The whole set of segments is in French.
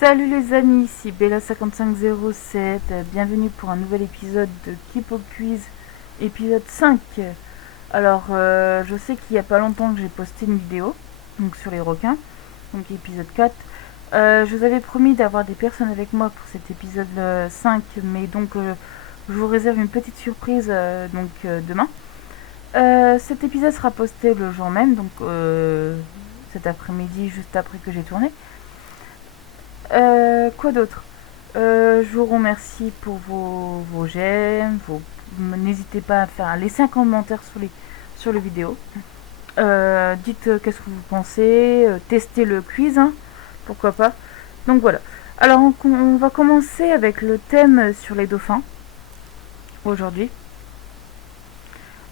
Salut les amis, ici Bella5507, bienvenue pour un nouvel épisode de Kipo Quiz, épisode 5. Alors, je sais qu'il n'y a pas longtemps que j'ai posté une vidéo, donc sur les requins, donc épisode 4. Je vous avais promis d'avoir des personnes avec moi pour cet épisode 5, mais donc je vous réserve une petite surprise demain. Cet épisode sera posté le jour même, donc cet après-midi, juste après que j'ai tourné. Quoi d'autre? Je vous remercie pour vos j'aime. N'hésitez pas à laisser un commentaire sur les vidéos. Dites qu'est-ce que vous pensez. Testez le quiz, hein, pourquoi pas. Donc voilà. Alors on va commencer avec le thème sur les dauphins aujourd'hui.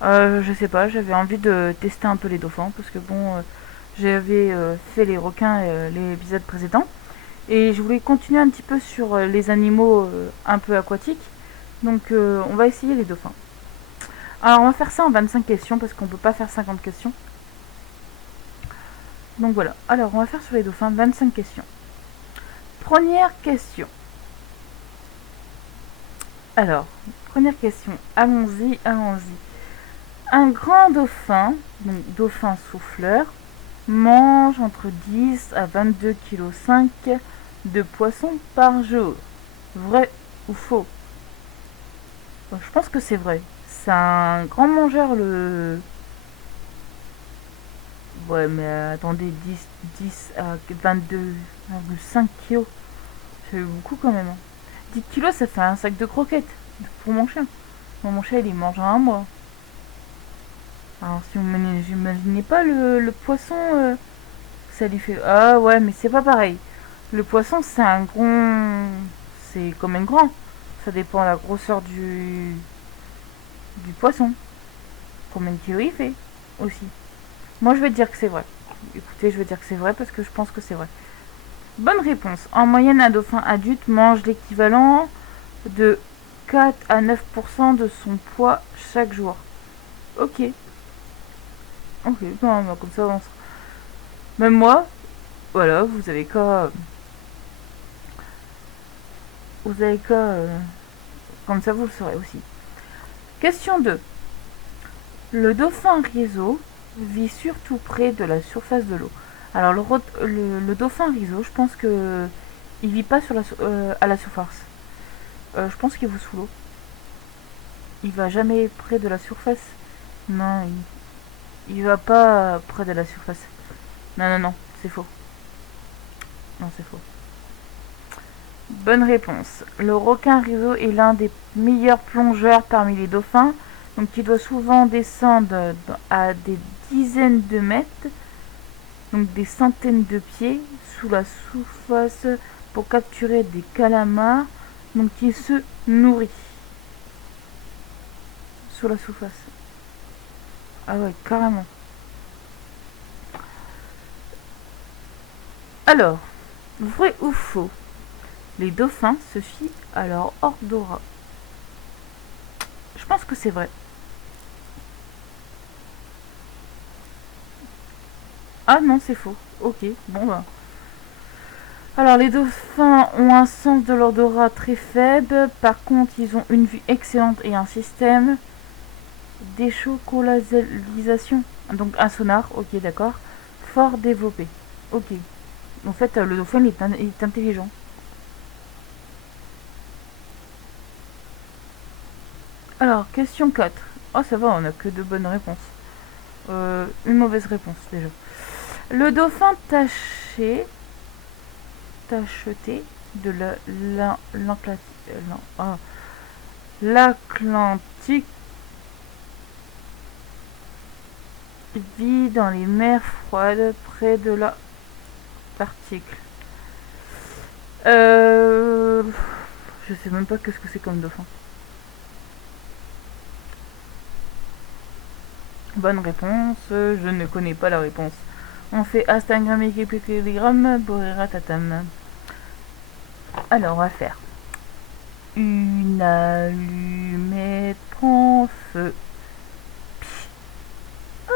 Je sais pas, j'avais envie de tester un peu les dauphins parce que bon, j'avais fait les requins les épisodes précédents. Et je voulais continuer un petit peu sur les animaux un peu aquatiques. Donc on va essayer les dauphins. Alors on va faire ça en 25 questions parce qu'on peut pas faire 50 questions. Donc voilà. Alors on va faire sur les dauphins 25 questions. Première question. Alors, première question. Allons-y, allons-y. Un grand dauphin, donc dauphin souffleur, mange entre 10 à 22,5 kg de poissons par jour. Vrai ou faux? Je pense que c'est vrai. C'est un grand mangeur, le... Ouais, mais attendez, 10 à 22,5 kilos. C'est beaucoup quand même, hein. 10 kilos, ça fait un sac de croquettes pour mon chien. Mon chien, il mange en un mois. Alors, si vous n'imaginez pas le poisson, ça lui fait... Ah ouais, mais c'est pas pareil. Le poisson, c'est un grand... C'est quand même grand. Ça dépend de la grosseur du poisson. Combien de kilos il fait aussi. Moi, je vais dire que c'est vrai. Écoutez, je vais dire que c'est vrai parce que je pense que c'est vrai. Bonne réponse. En moyenne, un dauphin adulte mange l'équivalent de 4 à 9% de son poids chaque jour. Ok. Ok, non, non, comme ça, même moi, voilà, vous avez qu'à... Vous avez qu'à... comme ça, vous le saurez aussi. Question 2. Le dauphin réseau vit surtout près de la surface de l'eau. Alors le dauphin réseau, je pense que il vit pas à la surface. Je pense qu'il vit sous l'eau. Il va jamais près de la surface. Non, il va pas près de la surface. Non, non, non, c'est faux. Non, c'est faux. Bonne réponse. Le requin réseau est l'un des meilleurs plongeurs parmi les dauphins. Donc il doit souvent descendre à des dizaines de mètres, donc des centaines de pieds, sous la surface pour capturer des calamars. Donc il se nourrit sous la surface. Ah ouais, carrément. Alors, vrai ou faux? Les dauphins se fient à leur odorat. Je pense que c'est vrai. Ah non, c'est faux. Ok, bon bah. Alors les dauphins ont un sens de l'odorat très faible, par contre ils ont une vue excellente et un système d'échocolarisation, donc un sonar, ok d'accord, fort développé. Ok, en fait le dauphin est intelligent. Alors question 4. Oh ça va, on a que deux bonnes réponses. Une mauvaise réponse déjà. Le dauphin tacheté de l'Atlantique vit dans les mers froides près de l'Arctique. Je sais même pas qu'est-ce que c'est comme dauphin. Bonne réponse, je ne connais pas la réponse. On fait Instagram et Telegram, Boriratatam. Alors, on va faire. Une allumette prend feu. Ah,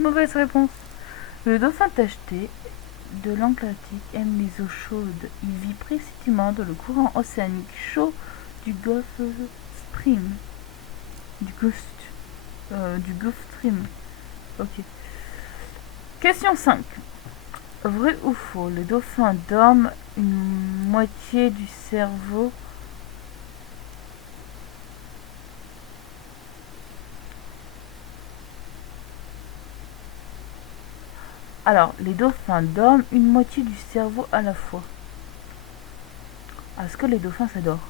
mauvaise réponse. Le dauphin tacheté de l'Atlantique aime les eaux chaudes. Il vit précisément dans le courant océanique chaud du Gulf Stream. Du Gulf Stream. Ok. Question 5. Vrai ou faux, le dauphin dorme une moitié du cerveau. Alors, les dauphins dorment une moitié du cerveau à la fois. Est-ce que les dauphins s'adorent?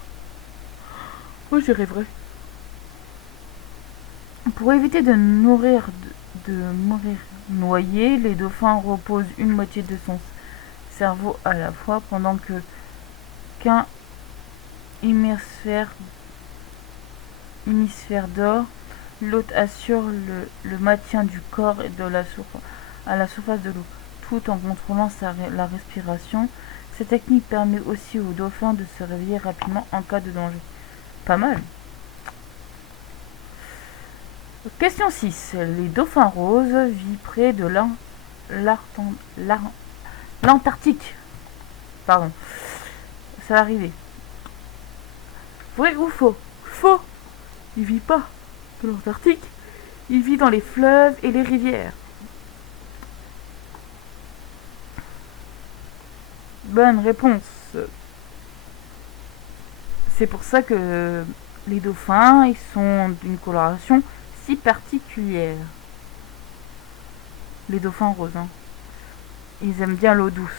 Moi, je rêverais. Pour éviter de mourir noyé, les dauphins reposent une moitié de son cerveau à la fois pendant qu'un hémisphère dort. L'autre assure le maintien du corps et à la surface de l'eau, tout en contrôlant la respiration. Cette technique permet aussi aux dauphins de se réveiller rapidement en cas de danger. Pas mal. Question 6. Les dauphins roses vivent près de l'Antarctique. Pardon. Ça va arriver. Vrai ou faux? Faux. Il vit pas dans l'Antarctique. Il vit dans les fleuves et les rivières. Bonne réponse. C'est pour ça que les dauphins, ils sont d'une coloration si particulière. Les dauphins roses, hein. Ils aiment bien l'eau douce.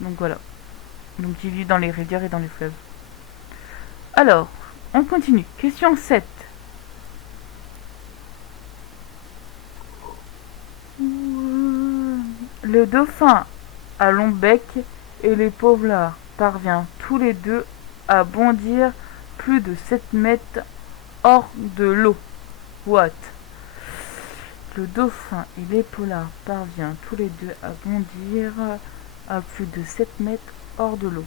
Donc voilà. Donc ils vivent dans les rivières et dans les fleuves. Alors, on continue. Question 7. Le dauphin à long bec et les polars parviennent tous les deux à bondir plus de 7 mètres hors de l'eau. What? Le dauphin et les polars parviennent tous les deux à bondir à plus de 7 mètres hors de l'eau.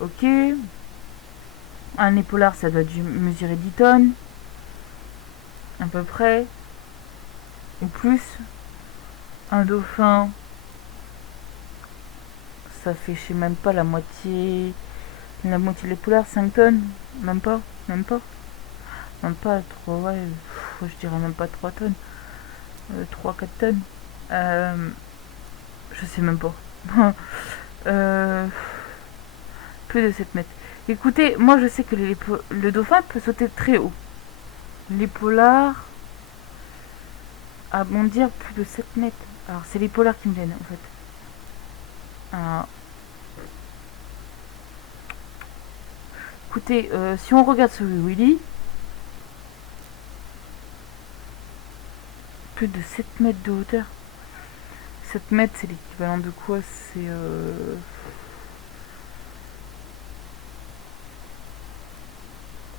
Ok. Un épaulard, ça doit mesurer 10 tonnes. À peu près. Ou plus. Un dauphin, ça fait, je sais même pas, la moitié de l'épaulard, 5 tonnes. Même pas. Même pas 3, ouais. Je dirais même pas 3 tonnes. 3-4 tonnes. Je sais même pas. Plus de 7 mètres. Écoutez, moi je sais que le dauphin peut sauter très haut. Les polars à bondir plus de 7 mètres. Alors c'est les polars qui me viennent en fait. Alors, écoutez, si on regarde sur Willy, plus de 7 mètres de hauteur. 7 mètres, c'est l'équivalent de quoi? C'est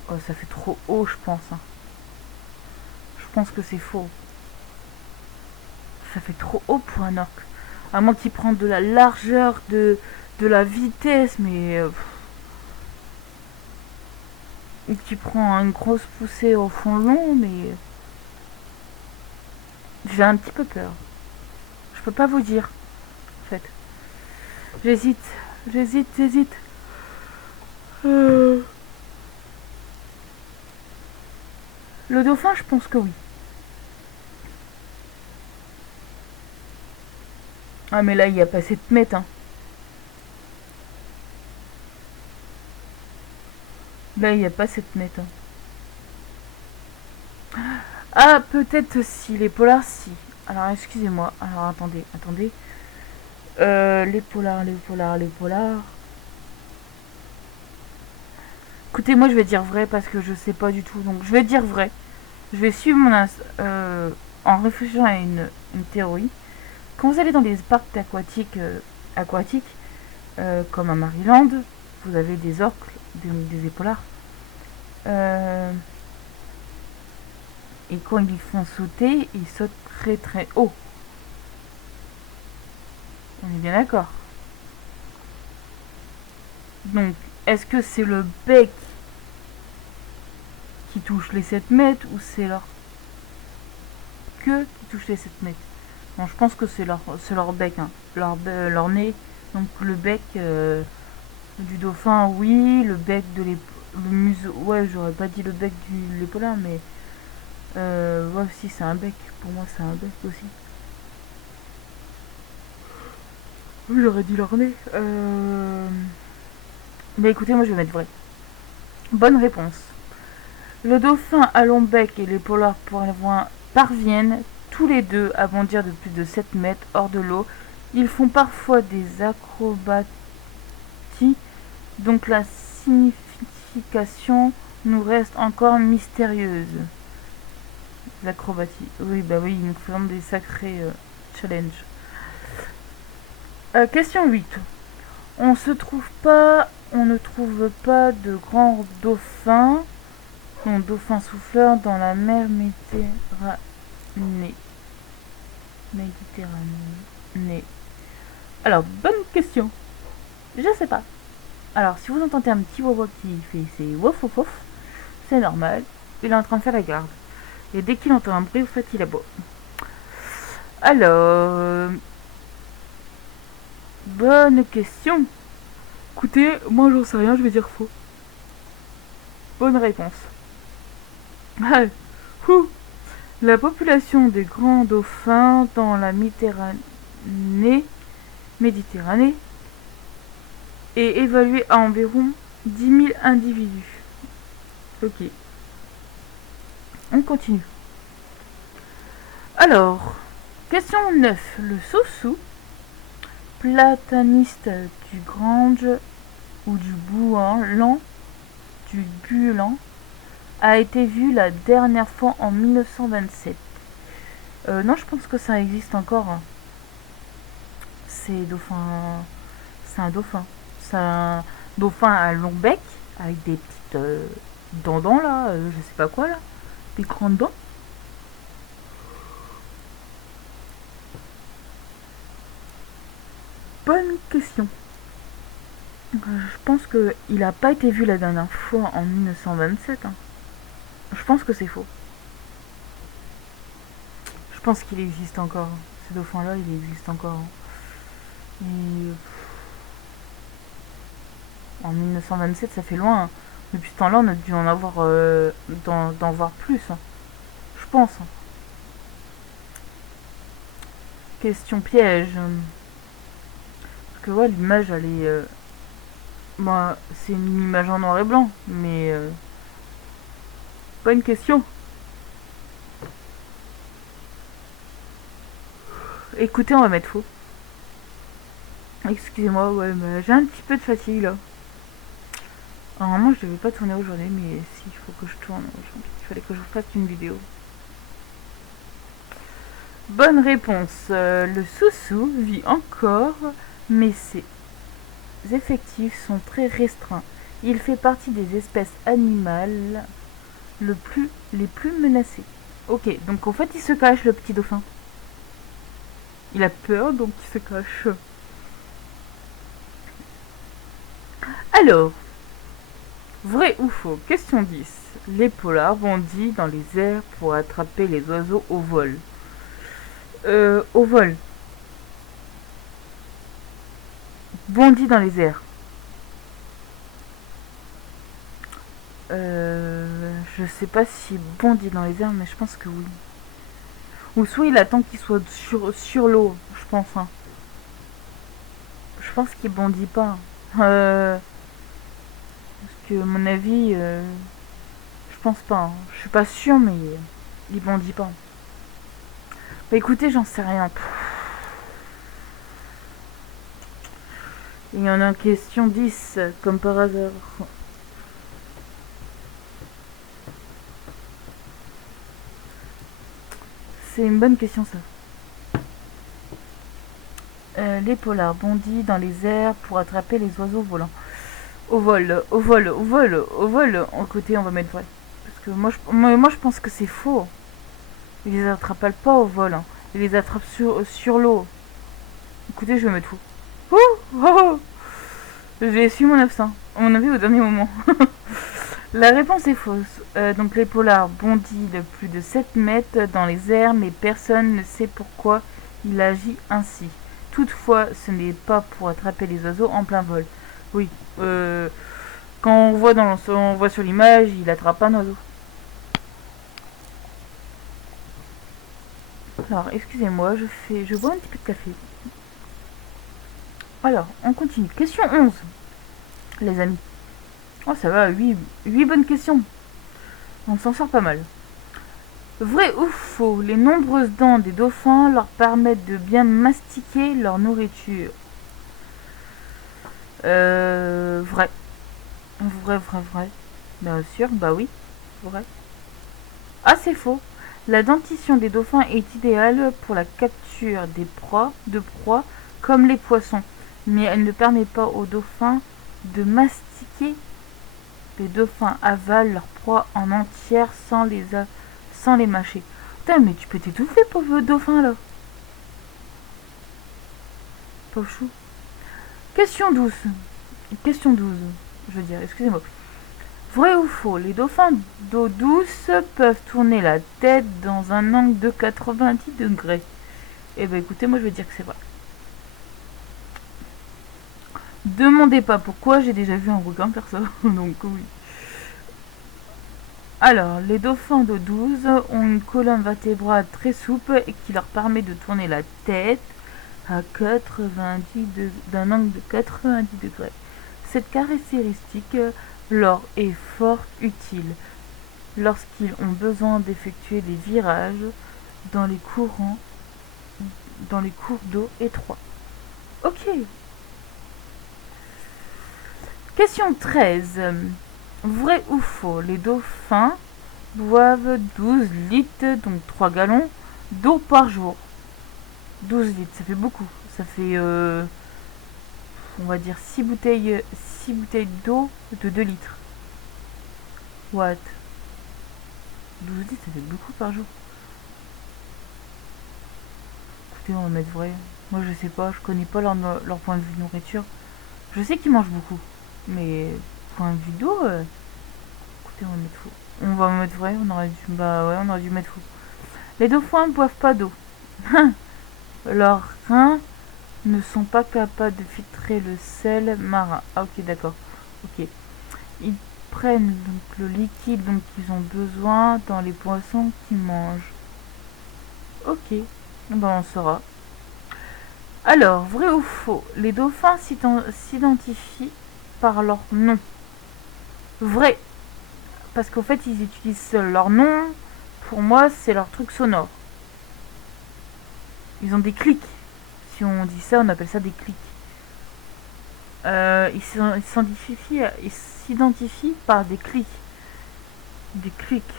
oh, ça fait trop haut, je pense. Hein. Je pense que c'est faux. Ça fait trop haut pour un orque. À moins qu'il prenne de la largeur, de la vitesse, mais... ou qu'il prend une grosse poussée au fond long, mais... J'ai un petit peu peur. Je peux pas vous dire, en fait. J'hésite. Le dauphin, je pense que oui. Ah, mais là, il y a pas 7 mètres, hein. Là, il n'y a pas 7 mètres. Hein. Ah, peut-être si, les polars, si. Alors, excusez-moi. Alors, attendez. Les polars. Écoutez, moi, je vais dire vrai parce que je sais pas du tout. Donc, je vais dire vrai. Je vais suivre en réfléchissant à une théorie. Quand vous allez dans les parcs aquatiques, comme à Maryland, vous avez des orques, des épaulards. Et quand ils font sauter, ils sautent très très haut. On est bien d'accord. Donc, est-ce que c'est le bec qui touche les 7 mètres ou c'est leur queue qui touche les 7 mètres? Bon, je pense que c'est leur bec, hein. Leur nez. Donc le bec du dauphin, oui. Le bec de le museau, ouais, j'aurais pas dit le bec du léopard, mais ouais, si, c'est un bec. Pour moi, c'est un bec aussi. Oui, j'aurais dit leur nez. Mais écoutez, moi je vais mettre vrai. Bonne réponse. Le dauphin à long bec et les polars parviennent tous les deux à bondir de plus de 7 mètres hors de l'eau. Ils font parfois des acrobaties, donc la signification nous reste encore mystérieuse. L'acrobatie. Oui, bah oui, ils nous font des sacrés challenges. Question 8. On ne trouve pas de grands dauphins, donc dauphins souffleurs, dans la mer Méditerranée. Alors, bonne question. Je sais pas. Alors, si vous entendez un petit bobo qui fait ses wouf wouf wouf, c'est normal. Il est en train de faire la garde. Et dès qu'il entend un bruit, vous faites il aboie. Alors, bonne question. Écoutez, moi j'en sais rien, je vais dire faux. Bonne réponse. Ah, la population des grands dauphins dans la Méditerranée est évaluée à environ 10 000 individus. Ok. On continue. Alors, question 9. Le Soussou, plataniste du Grange ou du Bulan, a été vu la dernière fois en 1927. Non, je pense que ça existe encore. C'est un dauphin. C'est un dauphin à long bec avec des petites dents là, je sais pas quoi là, des grandes dents. Bonne question. Je pense qu'il n'a pas été vu la dernière fois en 1927. Hein. Je pense que c'est faux. Je pense qu'il existe encore. Ce dauphin-là, il existe encore. Et en 1927, ça fait loin. Hein. Depuis ce temps-là, on a dû en avoir, d'en voir plus. Hein. Je pense. Hein. Question piège. Parce que ouais, l'image, elle est... Moi, c'est une image en noir et blanc, mais... Bonne question. Écoutez, on va mettre faux. Excusez-moi, ouais, mais j'ai un petit peu de fatigue là. Normalement, je devais pas tourner aujourd'hui, mais si, il faut que je tourne aujourd'hui. Il fallait que je fasse une vidéo. Bonne réponse. Le Soussou vit encore, mais ses effectifs sont très restreints. Il fait partie des espèces animales les plus menacées. Ok, donc en fait, il se cache, le petit dauphin. Il a peur, donc il se cache. Alors, vrai ou faux? Question 10. Les polars bondissent dans les airs pour attraper les oiseaux au vol. Au vol. Bondit dans les airs. Je sais pas s'il bondit dans les airs, mais je pense que oui. Ou soit il attend qu'il soit sur l'eau, je pense. Hein. Je pense qu'il bondit pas. Parce que à mon avis, je pense pas. Hein. Je suis pas sûre, mais il bondit pas. Bah écoutez, j'en sais rien. Il y en a une question 10, comme par hasard. C'est une bonne question ça. Les polars bondissent dans les airs pour attraper les oiseaux volants. Au vol, au vol, au vol, au vol. En côté, on va mettre vrai. Parce que moi, je pense que c'est faux. Ils les attrapent pas au vol. Hein. Ils les attrapent sur l'eau. Écoutez, je vais mettre faux. Oh, j'ai su mon absent. À mon avis, au dernier moment. La réponse est fausse. Donc les polars bondissent de plus de 7 mètres dans les airs, mais personne ne sait pourquoi il agit ainsi. Toutefois, ce n'est pas pour attraper les oiseaux en plein vol. Oui, quand on voit sur l'image, il attrape un oiseau. Alors, excusez-moi, je bois un petit peu de café. Alors, on continue. Question 11, les amis. Oh, ça va, 8 bonnes questions. On s'en sort pas mal. Vrai ou faux, les nombreuses dents des dauphins leur permettent de bien mastiquer leur nourriture. Vrai. Vrai. Bien sûr, bah oui, vrai. Ah, c'est faux. La dentition des dauphins est idéale pour la capture de proies comme les poissons, mais elle ne permet pas aux dauphins de mastiquer. Les dauphins avalent leurs proies en entière sans les mâcher. Putain, mais tu peux t'étouffer, pauvre dauphin, là. Pauvre chou. Question 12, je veux dire, excusez-moi. Vrai ou faux, les dauphins d'eau douce peuvent tourner la tête dans un angle de 90 degrés. Eh ben écoutez, moi je vais dire que c'est vrai. Demandez pas pourquoi, j'ai déjà vu un requin faire ça, donc oui. Alors, les dauphins d'eau douce ont une colonne vertébrale très souple et qui leur permet de tourner la tête à 90 d'un angle de 90 degrés. Cette caractéristique leur est fort utile lorsqu'ils ont besoin d'effectuer des virages dans les cours d'eau étroits. Ok. Question 13. Vrai ou faux, les dauphins boivent 12 litres, donc 3 gallons, d'eau par jour. 12 litres, ça fait beaucoup. Ça fait, on va dire, 6 bouteilles d'eau de 2 litres. What? 12 litres, ça fait beaucoup par jour. Écoutez, on va mettre vrai. Moi, je sais pas, je connais pas leur point de vue de nourriture. Je sais qu'ils mangent beaucoup, mais point de vue d'eau, écoutez, on va mettre faux. On va mettre vrai, on aurait dû mettre faux. Les dauphins ne boivent pas d'eau. Leurs reins ne sont pas capables de filtrer le sel marin. Ah ok, d'accord. Ok. Ils prennent donc le liquide dont ils ont besoin dans les poissons qu'ils mangent. Ok, ben on saura. Alors, vrai ou faux, les dauphins s'identifient par leur nom. Vrai, parce qu'en fait ils utilisent leur nom. Pour moi, c'est leur truc sonore. Ils ont des clics. Si on dit ça, on appelle ça des clics. Ils s'identifient par des clics. Des clics.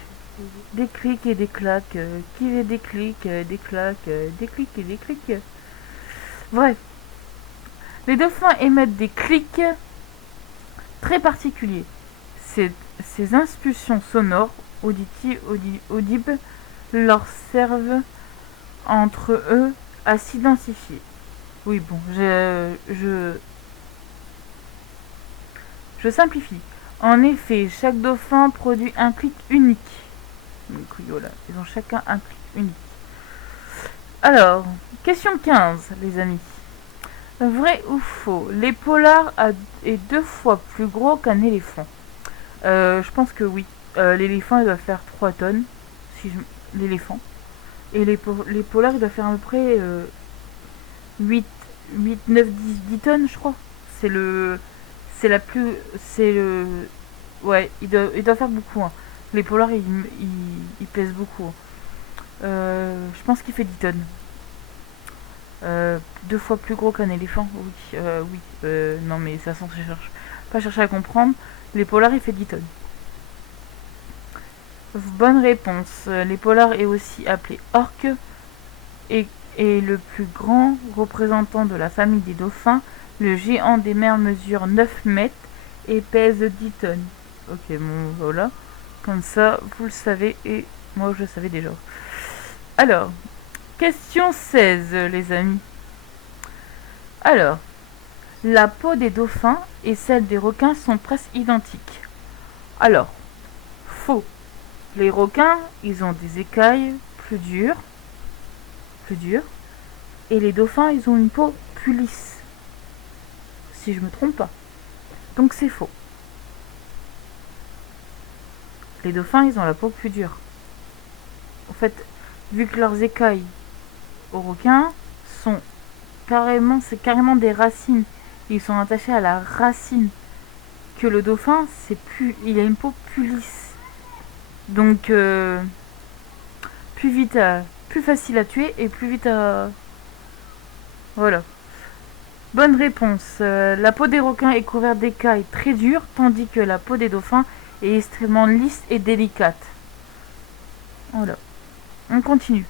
Des clics et des claques. Qui est des clics, des claques, des clics et des clics. Bref. Les dauphins émettent des clics très particuliers. Ces impulsions sonores audibles leur servent entre eux à s'identifier. Oui, bon, je simplifie. En effet, chaque dauphin produit un clic unique. Voilà, ils ont chacun un clic unique. Alors, question 15, les amis. Vrai ou faux, l'épaulard est 2 fois plus gros qu'un éléphant. Je pense que oui. L'éléphant, il doit faire 3 tonnes. L'éléphant. Et l'épaulard, il doit faire à peu près 8, 9, 10 tonnes, je crois. C'est le... C'est la plus... C'est le... Ouais, il doit faire beaucoup. Hein. L'épaulard, il pèse beaucoup. Hein. Je pense qu'il fait 10 tonnes. 2 fois plus gros qu'un éléphant. Oui. Non, mais ça sans pas chercher à comprendre. L'épaulard, il fait 10 tonnes. Bonne réponse. L'épaulard est aussi appelé orque et est le plus grand représentant de la famille des dauphins. Le géant des mers mesure 9 mètres et pèse 10 tonnes. Ok, bon, voilà. Comme ça, vous le savez et moi, je le savais déjà. Alors, question 16, les amis. Alors, la peau des dauphins et celle des requins sont presque identiques. Alors, faux. Les requins, ils ont des écailles plus dures, et les dauphins, ils ont une peau plus lisse. Si je me trompe pas. Donc c'est faux. Les dauphins, ils ont la peau plus dure. En fait, vu que leurs écailles aux requins sont c'est carrément des racines. Ils sont attachés à la racine. Que le dauphin, il a une peau plus lisse. Donc, plus vite, plus facile à tuer et plus vite à... Voilà. Bonne réponse. La peau des requins est couverte d'écailles très dures, tandis que la peau des dauphins est extrêmement lisse et délicate. Voilà. On continue.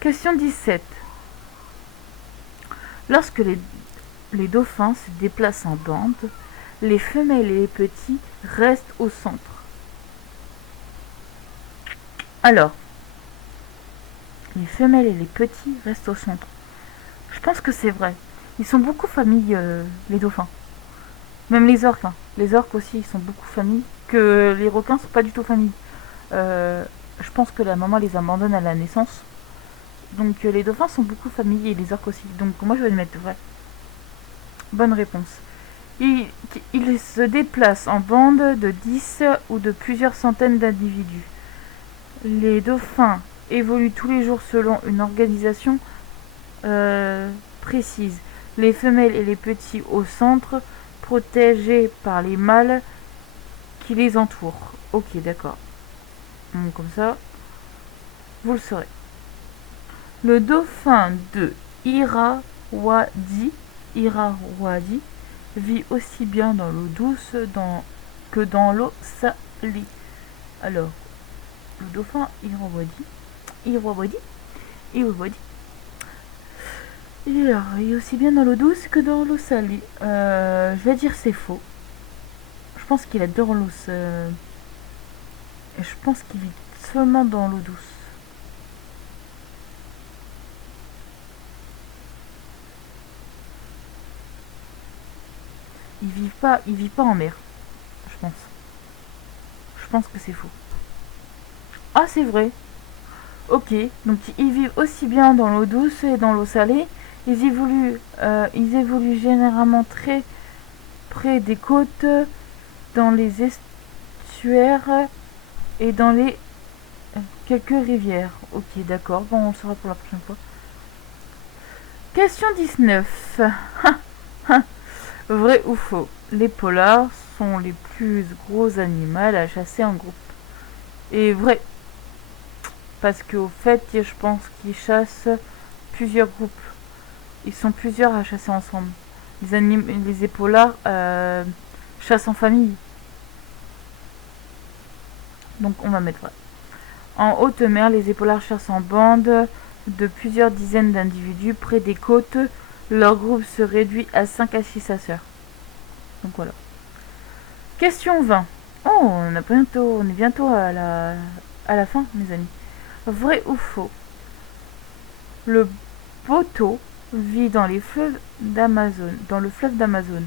Question 17. Lorsque les dauphins se déplacent en bande, les femelles et les petits restent au centre. Alors, les femelles et les petits restent au centre. Je pense que c'est vrai. Ils sont beaucoup familles, les dauphins. Même les orques. Hein. Les orques aussi, ils sont beaucoup familles. Que les requins sont pas du tout familles. Je pense que la maman les abandonne à la naissance. Donc les dauphins sont beaucoup familles et les orques aussi. Donc moi je vais le mettre vrai. Bonne réponse. Ils se déplacent en bande de 10 ou de plusieurs centaines d'individus. Les dauphins évoluent tous les jours selon une organisation précise. Les femelles et les petits au centre, protégés par les mâles qui les entourent. Ok, d'accord. Donc, comme ça, vous le saurez. Le dauphin de Irrawaddy vit aussi bien dans l'eau douce que dans l'eau salée. Alors, le dauphin Irrawaddy, il est aussi bien dans l'eau douce que dans l'eau salée. Je vais dire c'est faux. Je pense qu'il adore l'eau. Je pense qu'il vit seulement dans l'eau douce. Il vit pas en mer. Je pense. Je pense que c'est faux. Ah, c'est vrai. Ok. Donc ils vivent aussi bien dans l'eau douce et dans l'eau salée. Ils évoluent généralement très près des côtes, dans les estuaires et dans les quelques rivières. Ok, d'accord. Bon, on le saura pour la prochaine fois. Question 19. Vrai ou faux? Les polars sont les plus gros animaux à chasser en groupe. Et vrai. Parce qu'au fait, je pense qu'ils chassent plusieurs groupes. Ils sont plusieurs à chasser ensemble. Les épaulards chassent en famille. Donc on va mettre vrai. En haute mer, les épaulards chassent en bande de plusieurs dizaines d'individus près des côtes. Leur groupe se réduit à 5 à 6 chasseurs. Donc voilà. Question 20. Oh, on est bientôt à la fin, mes amis. Vrai ou faux? Le boto vit dans les fleuves d'Amazon, dans le fleuve d'Amazon.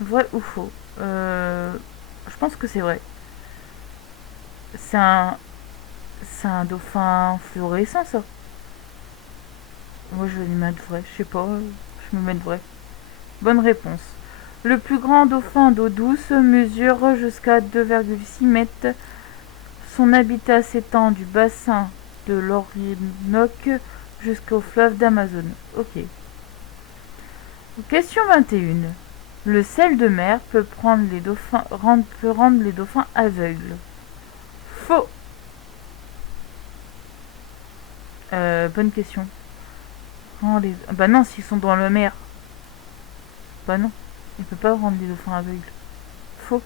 Vrai ou faux? Je pense que c'est vrai. C'est un dauphin fluorescent, ça. Moi, je vais lui mettre vrai. Je sais pas. Je vais me mettre vrai. Bonne réponse. Le plus grand dauphin d'eau douce mesure jusqu'à 2,6 mètres. Son habitat s'étend du bassin de l'Orinoque jusqu'au fleuve d'Amazon. Ok. Question 21. Le sel de mer peut rendre les dauphins aveugles. Faux. Bonne question. Bah non, s'ils sont dans la mer. Bah non, il peut pas rendre les dauphins aveugles. Faux.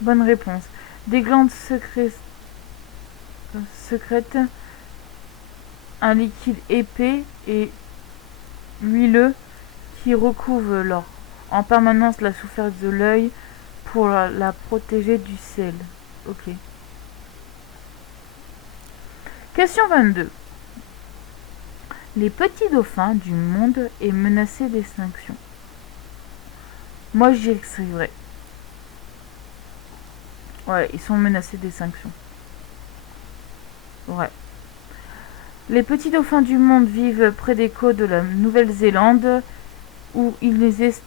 Bonne réponse. Des glandes secrètent un liquide épais et huileux qui recouvre en permanence la surface de l'œil pour la protéger du sel. Ok. Question 22. Les petits dauphins du monde est menacé d'extinction. Moi, je dirais que c'est vrai. Ouais, ils sont menacés d'extinction. Ouais. Les petits dauphins du monde vivent près des côtes de la Nouvelle-Zélande, où il est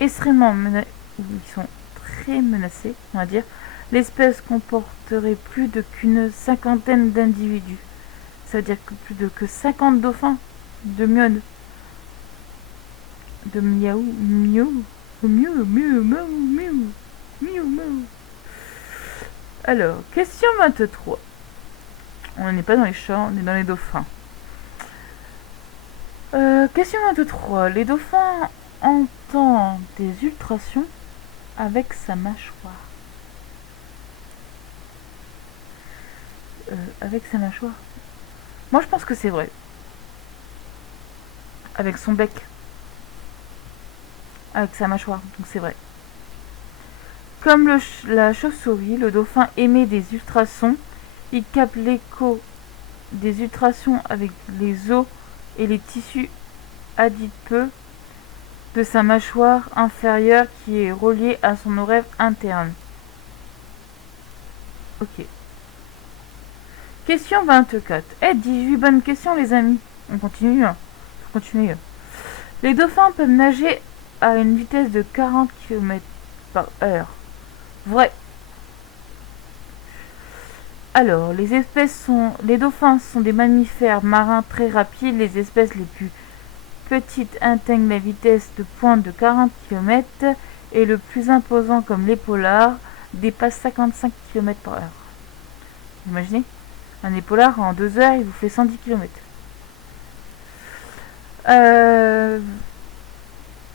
extrêmement où ils sont très menacés, on va dire. L'espèce comporterait plus qu'une cinquantaine d'individus. Ça veut dire que plus de que 50 dauphins de miones. De miaou, miaou, miaou, miaou, miaou, miaou, miaou, miaou. Alors, question 23. On n'est pas dans les chats, on est dans les dauphins. Question 23. Les dauphins entendent des ultrasons avec sa mâchoire. Avec sa mâchoire. Moi, je pense que c'est vrai. Avec son bec. Avec sa mâchoire, donc c'est vrai. Comme la chauve-souris, le dauphin émet des ultrasons. Il capte l'écho des ultrasons avec les os et les tissus adipeux de sa mâchoire inférieure qui est reliée à son oreille interne. Ok. Question 24. 18 bonnes questions, les amis. On continue. Les dauphins peuvent nager à une vitesse de 40 km/h. Vrai. Alors, les dauphins sont des mammifères marins très rapides. Les espèces les plus petites atteignent la vitesse de pointe de 40 km et le plus imposant, comme l'épolard, dépasse 55 km/h. Vous imaginez ? Un épolard, en 2 heures, il vous fait 110 km.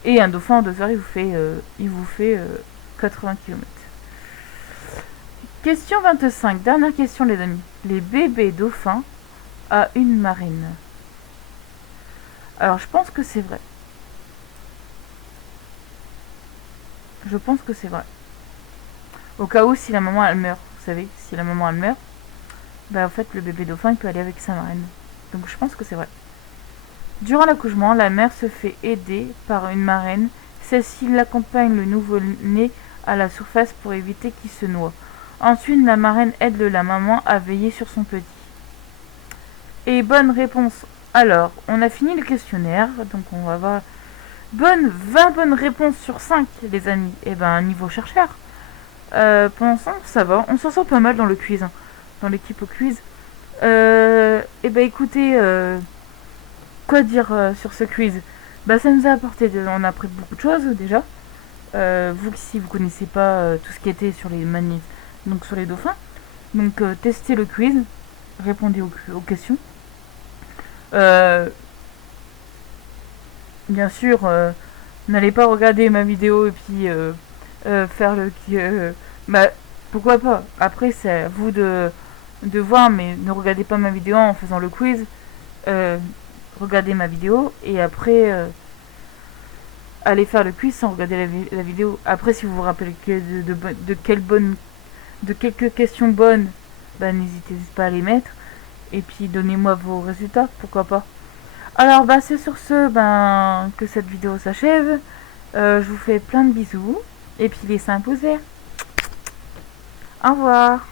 Et un dauphin, en 2 heures, il vous fait 80 km. Question 25. Dernière question, les amis. Les bébés dauphins a une marraine. Alors, je pense que c'est vrai. Je pense que c'est vrai. Au cas où, si la maman, elle meurt. Vous savez, si la maman, elle meurt, bah, en fait, le bébé dauphin, il peut aller avec sa marraine. Donc, je pense que c'est vrai. Durant l'accouchement, la mère se fait aider par une marraine. Celle-ci l'accompagne le nouveau-né à la surface pour éviter qu'il se noie. Ensuite, la marraine aide la maman à veiller sur son petit. Et bonne réponse. Alors, on a fini le questionnaire, donc on va voir 20 bonnes réponses sur 5, les amis. Et ben, niveau chercheur. Pour l'instant, ça va. On s'en sort pas mal dans le quiz, hein, dans l'équipe au quiz. Et ben, écoutez, quoi dire sur ce quiz? Bah, ça nous a apporté, on a appris beaucoup de choses déjà. Vous, si vous connaissez pas tout ce qui était sur les manifs, donc sur les dauphins, donc testez le quiz, répondez aux questions. Bien sûr, n'allez pas regarder ma vidéo et puis faire le... bah, pourquoi pas. Après, c'est à vous de voir, mais ne regardez pas ma vidéo en faisant le quiz. Regardez ma vidéo et après allez faire le quiz sans regarder la vidéo. Après, si vous vous rappelez de quelques questions bonnes, bah, n'hésitez pas à les mettre. Et puis donnez-moi vos résultats, pourquoi pas. Alors bah c'est sur ce que cette vidéo s'achève. Je vous fais plein de bisous. Et puis les 5 pouces verts. Au revoir.